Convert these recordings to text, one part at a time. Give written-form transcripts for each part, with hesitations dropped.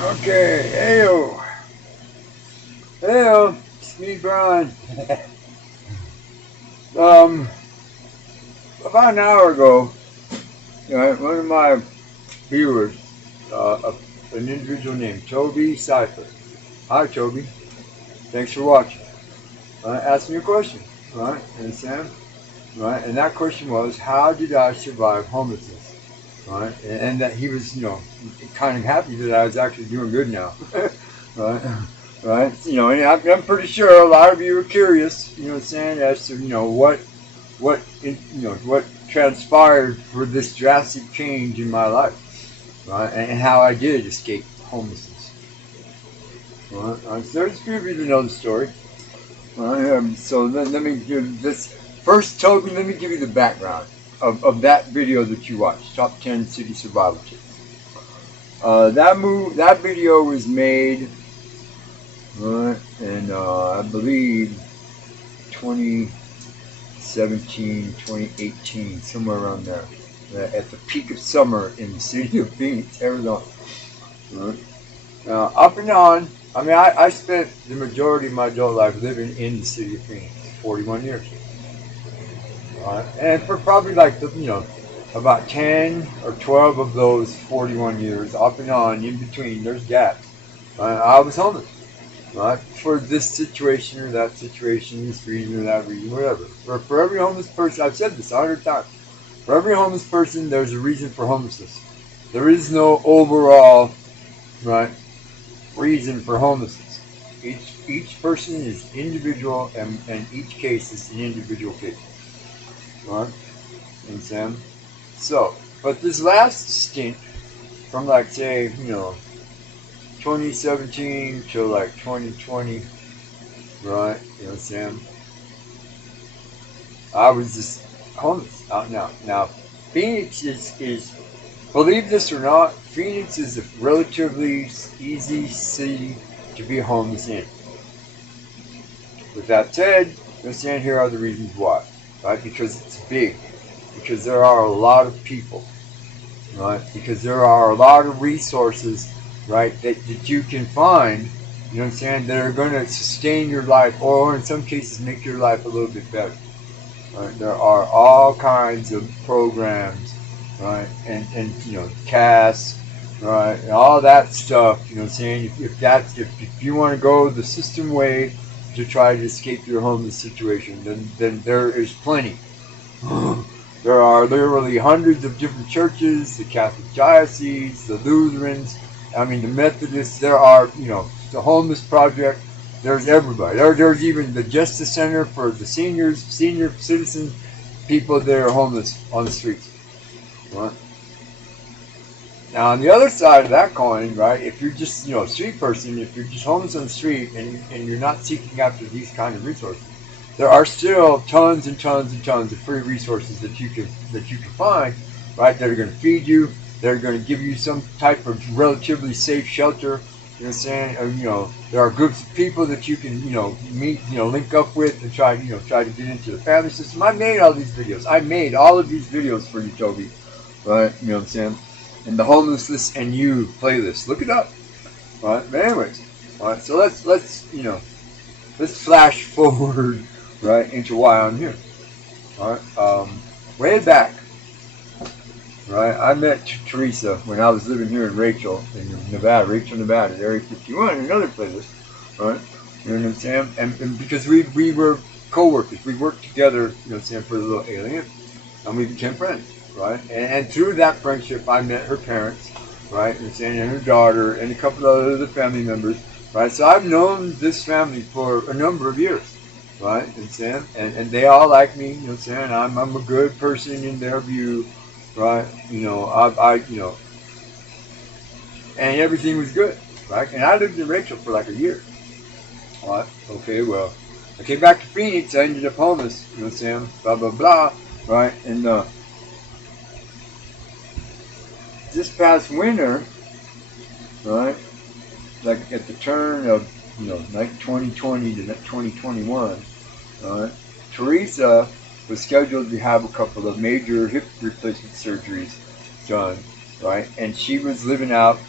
Okay, heyo. Heyo, it's me, Brian. um, about an hour ago, one of my viewers, an individual named Tobi Cipher. Hi, Toby. Thanks for watching. Asked me a question, right? Understand? Right? And that question was, how did I survive homelessness? Right? And that he was, kind of happy that I was actually doing good now. Right? Right? And I'm pretty sure a lot of you are curious, what I'm saying, as to, what transpired for this drastic change in my life, right? And how I did escape homelessness. Right? So there's a few of you that know the story. So let me give this first, Toby. Let me give you the background of that video that you watched, Top 10 City Survival Tips. That video was made, right, in I believe 2017, 2018, somewhere around there, at the peak of summer in the city of Phoenix, Arizona. Right. Up and on. I mean, I spent the majority of my adult life living in the city of Phoenix, 41 years. And for probably about 10 or 12 of those 41 years, up and on, in between, there's gaps. I was homeless, right? For this situation or that situation, this reason or that reason, whatever. For every homeless person, I've said this 100 times. For every homeless person, there's a reason for homelessness. There is no overall, right, reason for homelessness. Each person is individual, and each case is an individual case. Right? Understand? So, but this last stint, from 2017 to 2020, right? I was just homeless out now. Now, Phoenix is, believe this or not, Phoenix is a relatively easy city to be homeless in. With that said, here are the reasons why. Right? Because it's big. Because there are a lot of people. Right? Because there are a lot of resources, right, that you can find, that are going to sustain your life, or in some cases make your life a little bit better. Right? There are all kinds of programs, right, and casts, right, and all that stuff, if you want to go the system way to try to escape your homeless situation, then there is plenty. There are literally hundreds of different churches, the Catholic Diocese, the Lutherans, the Methodists. There are, the Homeless Project. There's everybody. There's even the Justice Center for the senior citizens, people that are homeless on the streets. Right? Now, on the other side of that coin, right, if you're just, a street person, if you're just homeless on the street and you're not seeking after these kind of resources, there are still tons and tons and tons of free resources that you can find, right, that are going to feed you, that are going to give you some type of relatively safe shelter. There are groups of people that you can, meet, link up with and try to get into the family system. I made all these videos. I made all of these videos for you, Toby, right? And the Homelessness and You playlist. Look it up. All right. But anyways, all right. So let's flash forward, right, into why I'm here. All right. Way back, right, I met Teresa when I was living here in Rachel, Nevada, Area 51, another playlist, right? You know what I'm saying? And because we were co-workers, we worked together, for the little alien, and we became friends. Right, and through that friendship, I met her parents, right, and her daughter, and a couple of other family members, right. So I've known this family for a number of years, right, and they all like me, I'm a good person in their view, right, and everything was good, right, and I lived in Rachel for like a year, right. Okay, well, I came back to Phoenix, I ended up homeless, blah blah blah, right, and this past winter, right, like at the turn of, 2020 to 2021, right, Teresa was scheduled to have a couple of major hip replacement surgeries done, right, and she was living out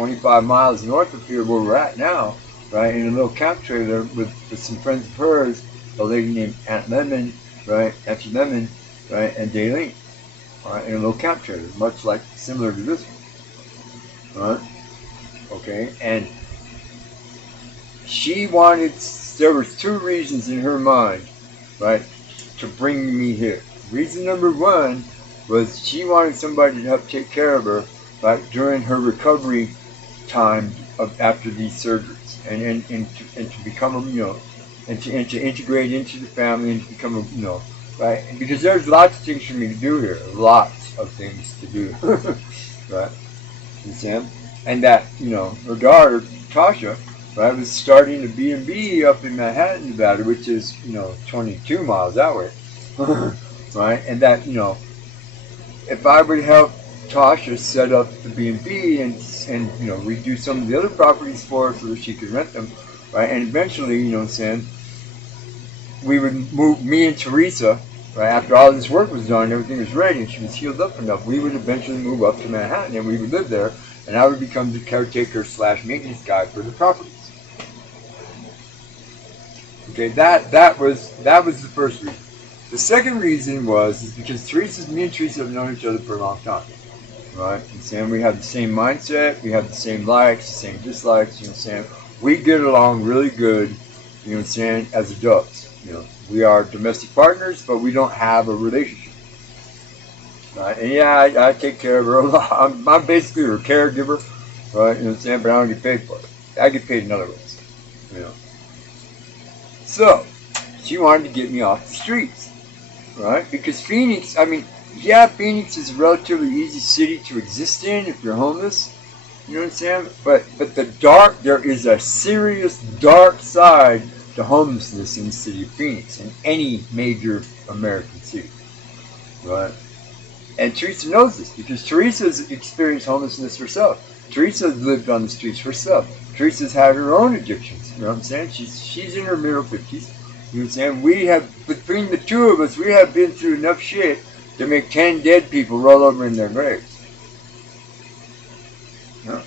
25 miles north of here where we're at now, right, in a little camp trailer with some friends of hers, a lady named Aunt Lemon, right, Auntie Lemon, right, and Daylene, all right, in a little camp trailer, much like similar to this one, all right, okay, and she wanted, there was two reasons in her mind, right, to bring me here. Reason number one was she wanted somebody to help take care of her, right, during her recovery time after these surgeries, and to become a, and to integrate into the family and to become a, right, because there's lots of things for me to do here, lots of things to do, right, you see, and that, her daughter Tasha, right, was starting a B&B up in Manhattan, Nevada, which is 22 miles that way, right, and that if I would help Tasha set up the B&B and redo some of the other properties for her so that she could rent them, right? And eventually, we would move, me and Teresa, right, after all this work was done, everything was ready, and she was healed up enough, we would eventually move up to Manhattan and we would live there, and I would become the caretaker / maintenance guy for the properties. Okay, that was the first reason. The second reason is because me and Teresa have known each other for a long time, right? And Sam, we have the same mindset, we have the same likes, the same dislikes, Sam. We get along really good, Sam, as adults. We are domestic partners, but we don't have a relationship, right? And yeah, I take care of her a lot. I'm basically her caregiver, right? Sam, but I don't get paid for it. I get paid in other ways, So, she wanted to get me off the streets. Right? Because Phoenix, Phoenix is a relatively easy city to exist in if you're homeless. You know what I'm saying? But there is a serious dark side to homelessness in the city of Phoenix, in any major American city. Right? And Teresa knows this because Teresa's experienced homelessness herself. Teresa's lived on the streets herself. Teresa's had her own addictions. You know what I'm saying? She's in her middle 50s. You know what I'm saying? We have, between the two of us, we have been through enough shit to make 10 dead people roll over in their graves. No.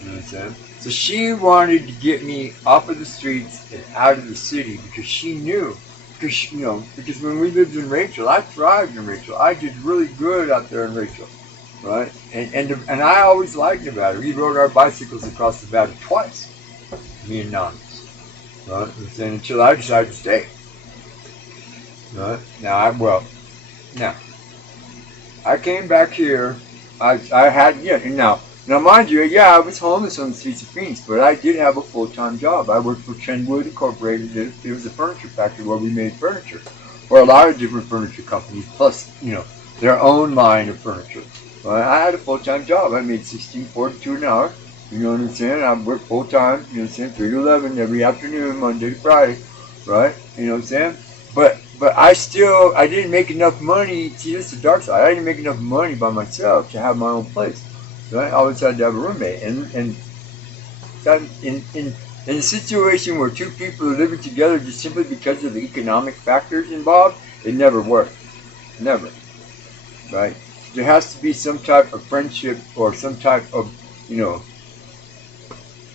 You know what I'm saying? So she wanted to get me off of the streets and out of the city because she knew, because when we lived in Rachel, I thrived in Rachel. I did really good out there in Rachel, right? And I always liked Nevada. We rode our bicycles across Nevada twice, me and Nana. Right, and until I decided to stay. Right now, I came back here. I had now mind you, I was homeless on the streets of Phoenix, but I did have a full-time job. I worked for Chenwood Incorporated. It was a furniture factory where we made furniture for a lot of different furniture companies, plus their own line of furniture. Right? I had a full-time job. I made $16.42 an hour. You know what I'm saying? I work full time, 3 to 11 every afternoon, Monday to Friday, right? You know what I'm saying? But I didn't make enough money. See, this is the dark side. I didn't make enough money by myself to have my own place. Right? I always had to have a roommate. And that in a situation where two people are living together just simply because of the economic factors involved, it never worked. Never. Right? There has to be some type of friendship or some type of,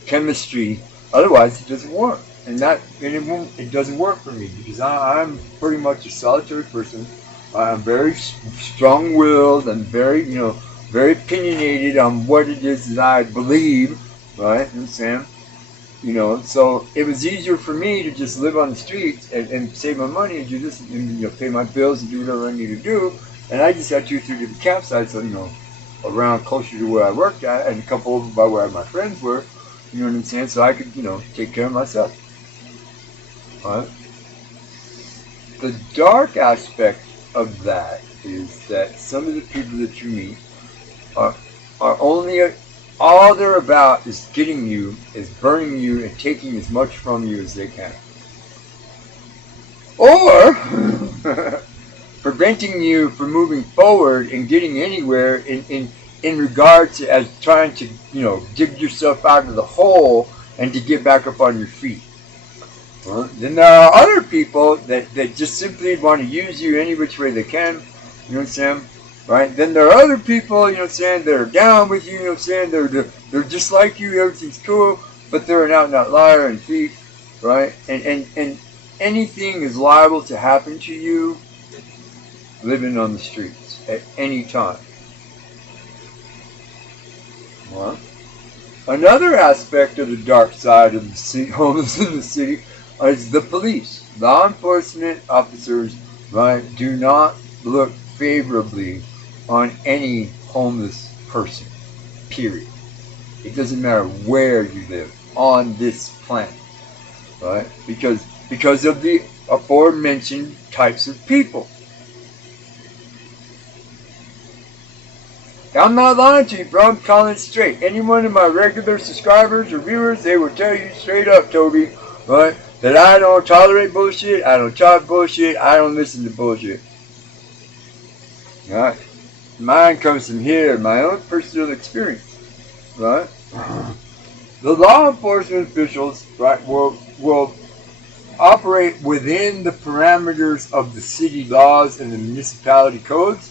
chemistry, otherwise it doesn't work, and it doesn't work for me because I'm pretty much a solitary person. I'm very strong-willed and very very opinionated on what it is that I believe, right? You know what I'm saying? So it was easier for me to just live on the streets and save my money and do this and pay my bills and do whatever I need to do, and I just had 2 or 3 different campsites, around closer to where I worked at and a couple over by where my friends were. You know what I'm saying? So I could, take care of myself. Right? The dark aspect of that is that some of the people that you meet are only, all they're about is getting you, is burning you and taking as much from you as they can. Or preventing you from moving forward and getting anywhere in regards to as trying to, dig yourself out of the hole and to get back up on your feet. Then there are other people that just simply want to use you any which way they can, you know what I'm saying? right? Then there are other people, you know what I'm saying, that are down with you, you know what I'm saying, they're just like you, everything's cool, but they're an out and out liar and thief, right? And anything is liable to happen to you living on the streets at any time. Well, another aspect of the dark side of the city, homeless in the city is the police. Law enforcement officers, right, do not look favorably on any homeless person, period. It doesn't matter where you live on this planet, right? Because of the aforementioned types of people. I'm not lying to you, bro. I'm calling it straight. Any one of my regular subscribers or viewers, they will tell you straight up, Toby, right, that I don't tolerate bullshit, I don't talk bullshit, I don't listen to bullshit. Right? Mine comes from here, my own personal experience. Right? The law enforcement officials, right, will operate within the parameters of the city laws and the municipality codes.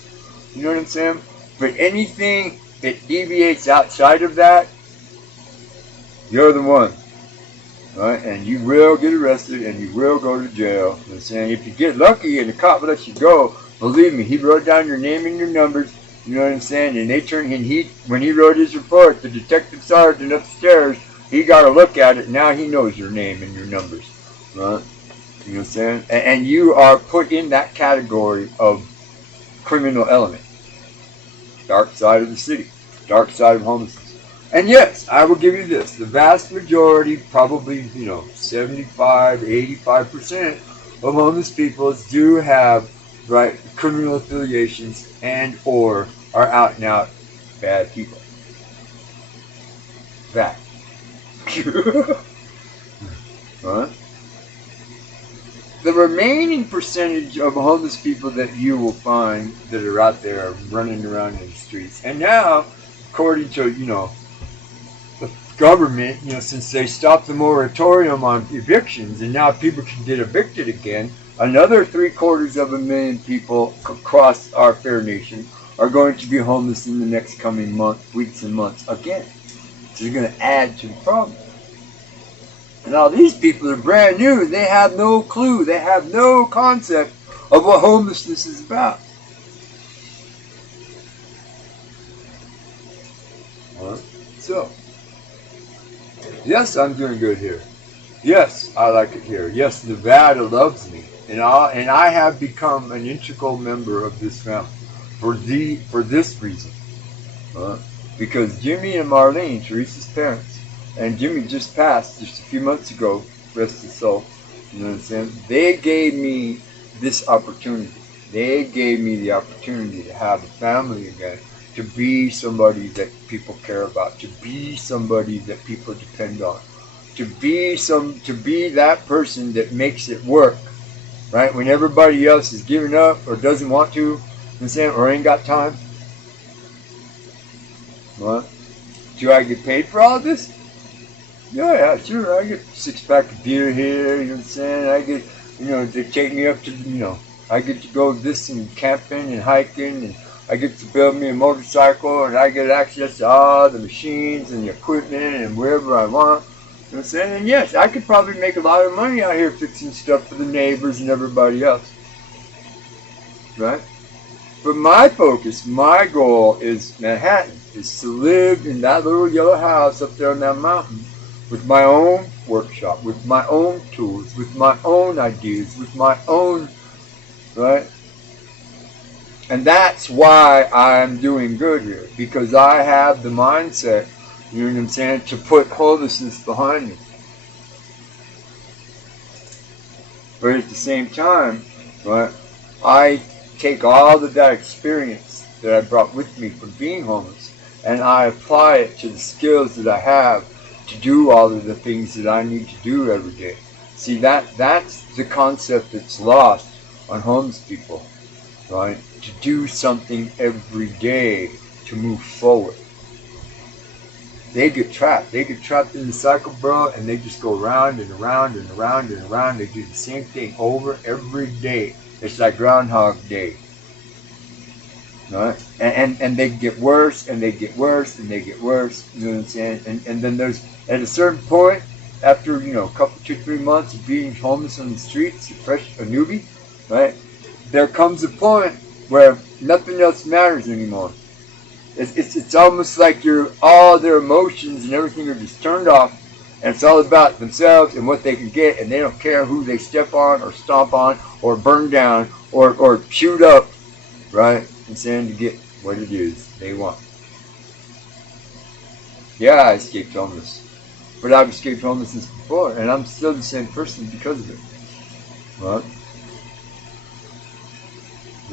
You know what I'm saying? But anything that deviates outside of that, you're the one. Right? And you will get arrested and you will go to jail. You know what I'm saying? If you get lucky and the cop lets you go, believe me, he wrote down your name and your numbers. You know what I'm saying? And when he wrote his report, the detective sergeant upstairs, he got a look at it. Now he knows your name and your numbers. Right? You know what I'm saying? And you are put in that category of criminal element. Dark side of the city. Dark side of homelessness. And yes, I will give you this. The vast majority, probably, 75, 85% of homeless people do have, right, criminal affiliations and or are out and out bad people. Fact. Right? The remaining percentage of homeless people that you will find that are out there running around in the streets. And now, according to, the government, since they stopped the moratorium on evictions and now people can get evicted again, another 750,000 people across our fair nation are going to be homeless in the next coming weeks and months again. So you're going to add to the problem. And all these people are brand new. They have no clue. They have no concept of what homelessness is about. So, yes, I'm doing good here. Yes, I like it here. Yes, Nevada loves me. And I have become an integral member of this family for this reason. Because Jimmy and Marlene, Teresa's parents, and Jimmy just passed just a few months ago, rest his soul, you know what I'm saying? They gave me this opportunity. They gave me the opportunity to have a family again, to be somebody that people care about, to be somebody that people depend on, to be that person that makes it work, right? When everybody else is giving up or doesn't want to, you know what I'm saying, or ain't got time. What? Do I get paid for all of this? Yeah, sure. I get a 6-pack of beer here, you know what I'm saying? I get, they take me up to, I get to go this and camping and hiking, and I get to build me a motorcycle, and I get access to all the machines and the equipment and wherever I want. You know what I'm saying? And yes, I could probably make a lot of money out here fixing stuff for the neighbors and everybody else. Right? But my focus, my goal is Manhattan, is to live in that little yellow house up there on that mountain with my own workshop, with my own tools, with my own ideas, with my own, right? And that's why I'm doing good here, because I have the mindset, you know what I'm saying, to put homelessness behind me. But at the same time, right, I take all of that experience that I brought with me from being homeless, and I apply it to the skills that I have to do all of the things that I need to do every day. See, that's the concept that's lost on homeless people, right? To do something every day to move forward. They get trapped. They get trapped in the cycle, bro, and they just go around and around and around and around. They do the same thing over every day. It's like Groundhog Day. right? And they get worse, and they get worse, and they get worse. You know what I'm saying? And then there's, at a certain point, after, you know, a couple, 2-3 months of being homeless on the streets, a newbie, right? There comes a point where nothing else matters anymore. It's almost like all their emotions and everything are just turned off, and it's all about themselves and what they can get, and they don't care who they step on or stomp on or burn down or shoot up, right? And saying to get what it is they want. Yeah, I escaped homeless, but I've escaped homelessness before, and I'm still the same person because of it. Right?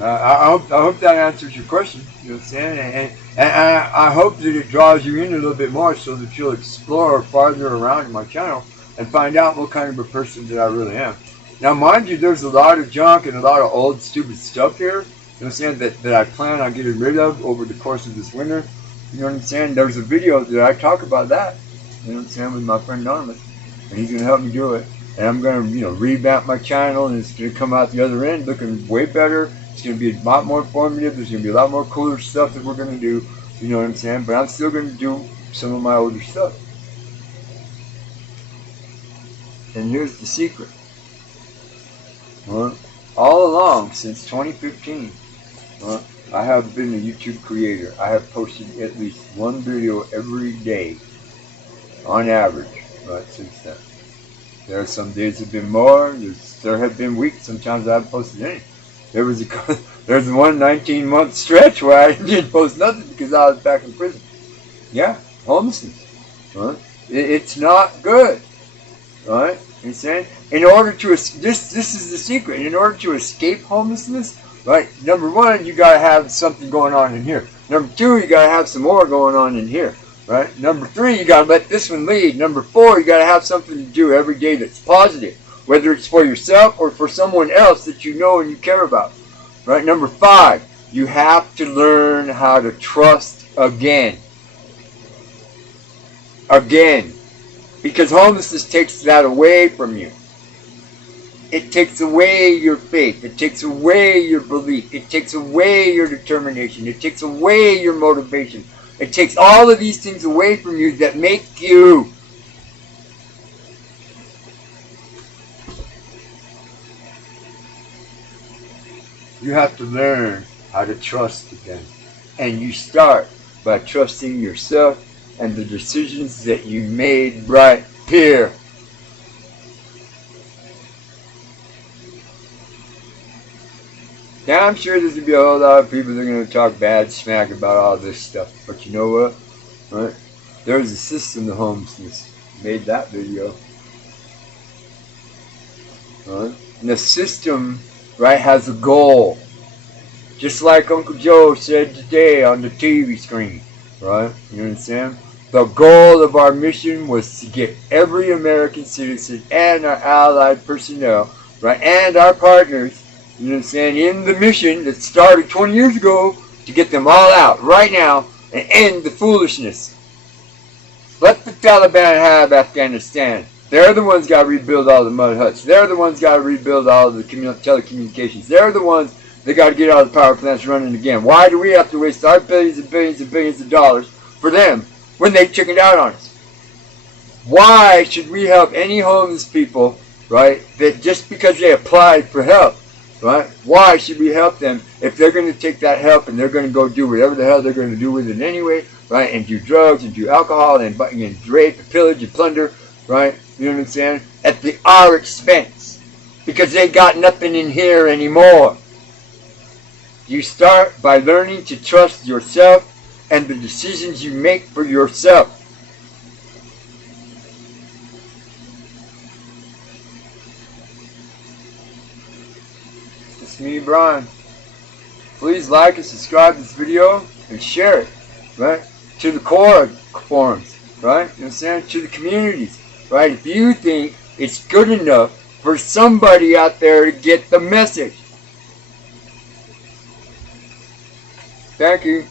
I hope that answers your question. You know what I'm saying? And I hope that it draws you in a little bit more so that you'll explore farther around in my channel and find out what kind of a person that I really am. Now, mind you, there's a lot of junk and a lot of old, stupid stuff here, you know what I'm saying, that I plan on getting rid of over the course of this winter. You know what I'm saying? There's a video that I talk about that, you know what I'm saying, with my friend Norman, and he's going to help me do it. And I'm going to, you know, revamp my channel, and it's going to come out the other end looking way better. It's going to be a lot more informative. There's going to be a lot more cooler stuff that we're going to do. You know what I'm saying? But I'm still going to do some of my older stuff. And here's the secret. Well, all along, since 2015, I have been a YouTube creator. I have posted at least one video every day, on average, right, since then. There are some days have been more. There have been weeks sometimes I haven't posted any. There's one 19-month stretch where I didn't post nothing because I was back in prison. Yeah, homelessness. Right? It's not good. Right? You saying? In order to this is the secret. In order to escape homelessness, right? Number one, you gotta have something going on in here. Number two, you gotta have some more going on in here. Right? Number three, you gotta let this one lead. Number four, you gotta have something to do every day that's positive. Whether it's for yourself or for someone else that you know and you care about. Right? Number five, you have to learn how to trust again. Again. Because homelessness takes that away from you. It takes away your faith. It takes away your belief. It takes away your determination. It takes away your motivation. It takes all of these things away from you that make you. You have to learn how to trust again. And you start by trusting yourself and the decisions that you made right here. Now I'm sure there's going to be a whole lot of people that are going to talk bad smack about all this stuff. But you know what? Right? There's a system to homelessness. Made that video. Right? And the system, right, has a goal. Just like Uncle Joe said today on the TV screen. Right? You understand? The goal of our mission was to get every American citizen and our allied personnel, right, and our partners, you know what I'm saying, in the mission that started 20 years ago, to get them all out right now and end the foolishness. Let the Taliban have Afghanistan. They're the ones got to rebuild all the mud huts. They're the ones got to rebuild all the telecommunications. They're the ones that got to get all the power plants running again. Why do we have to waste our billions and billions and billions of dollars for them when they chickened out on us? Why should we help any homeless people, right, that just because they applied for help, right, why should we help them if they're going to take that help and they're going to go do whatever the hell they're going to do with it anyway, right, and do drugs and do alcohol and rape and pillage and plunder, right, you know what I'm saying, at our expense, because they got nothing in here anymore. You start by learning to trust yourself and the decisions you make for yourself. It's me, Brian. Please like and subscribe to this video and share it, right, to the core forums, right, you know what I'm saying, to the communities, right, if you think it's good enough for somebody out there to get the message. Thank you.